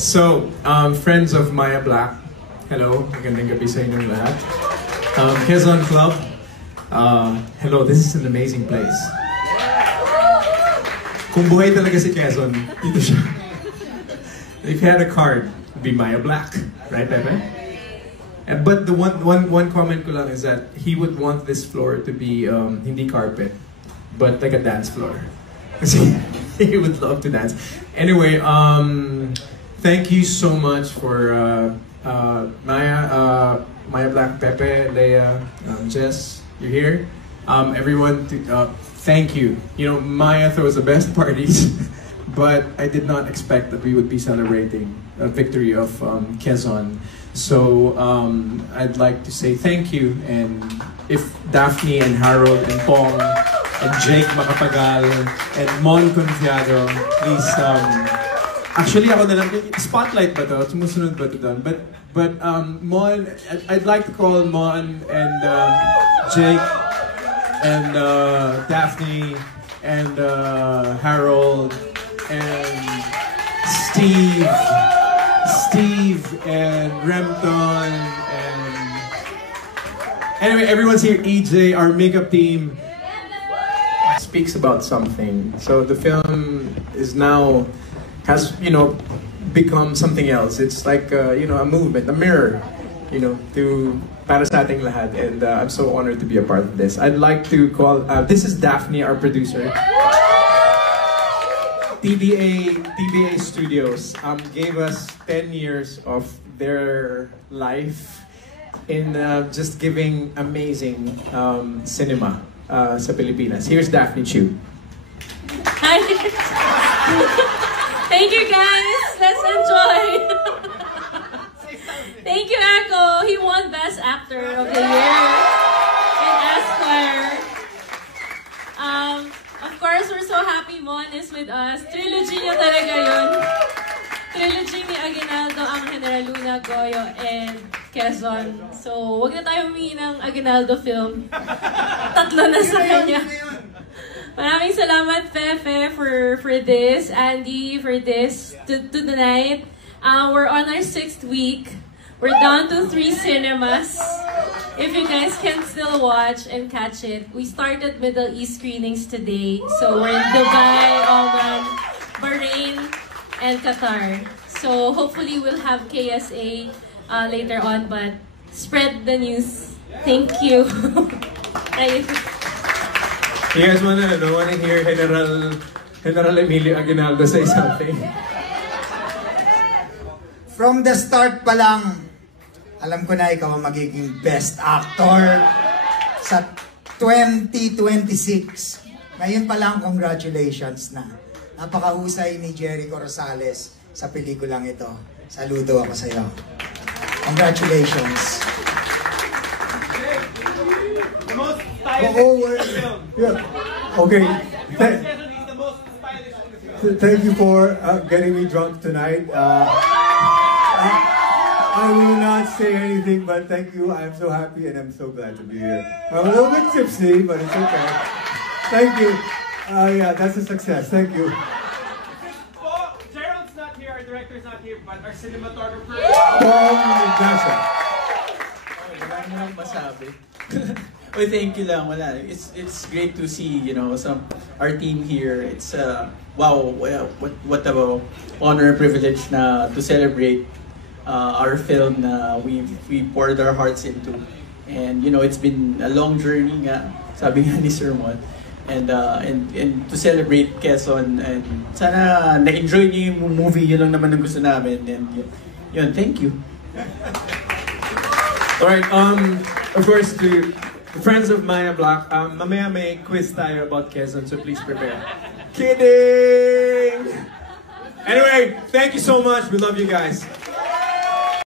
So, friends of Maya Black, hello, magandang gabi sa inyong lahat. Quezon Club, hello, this is an amazing place. Kung buhay talaga si Quezon, dito siya. If you had a card, it'd be Maya Black, right, Pepe? But the one comment ko lang is that he would want this floor to be hindi carpet, but like a dance floor. Kasi he would love to dance. Anyway, thank you so much for Maya Black, Pepe, Leia, Jess, you're here. Everyone, thank you. You know, Maya throws the best parties, but I did not expect that we would be celebrating a victory of Quezon. So I'd like to say thank you, and if Daphne and Harold and Pong and Jake Macapagal and Mon Confiado, please, actually ako na lang, spotlight ba to? Sumusunod ba to doon? But Mon, I'd like to call Mon and Jake and Daphne and Harold and Steve and Remton and anyway, everyone's here. EJ, our makeup team, speaks about something. So the film is now has become something else. It's like a movement, a mirror, to para sa ating lahat. And I'm so honored to be a part of this. I'd like to call. This is Daphne, our producer. TBA Studios gave us 10 years of their life in just giving amazing cinema sa Pilipinas. Here's Daphne Chu. Hi. Thank you guys. Let's enjoy. Thank you, Echo. He won Best Actor of the Year in Esquire. Of course, we're so happy Mon is with us. Trilogy niya talaga yun. Trilogy ni Aguinaldo, ang General Luna, Goyo, and Quezon. So, wag na tayo humingi ng Aguinaldo film. Tatlo na sa kanya. Maraming salamat, Pepe, for this. Andy, for this. To tonight. We're on our 6th week. We're down to 3 cinemas. If you guys can still watch and catch it, we started Middle East screenings today. So we're in Dubai, Oman, Bahrain, and Qatar. So hopefully we'll have KSA later on, but spread the news. Thank you. You guys wanna hear General Emilio Aguinaldo say something? From the start pa lang, alam ko na ikaw ang magiging best actor sa 2026. Ngayon pa lang, congratulations na. Napakahusay ni Jericho Rosales sa pelikulang ito. Saludo ako sa iyo. Congratulations. The most stylish film. Yeah. Okay. Thank you for getting me drunk tonight. I will not say anything, but thank you. I'm so happy and I'm so glad to be here. I'm a little bit tipsy, but it's okay. Thank you. Yeah, that's a success. Thank you. Well, Gerald's not here, our director's not here, but our cinematographer. Dasha. Wala naman masabi. Well, thank you lang. Wala. It's great to see, our team here. It's wow, what a honor and privilege na to celebrate our film na we poured our hearts into. And it's been a long journey nga, sabi nga ni Sir Mon. And to celebrate Quezon, and sana na-enjoy niyo yung movie, yun lang naman ang gusto namin. And yun, thank you. Alright, of course, to the friends of Maya Black, mamaya may quiz tayo about Quezon, so please prepare. Kidding! Anyway, thank you so much. We love you guys.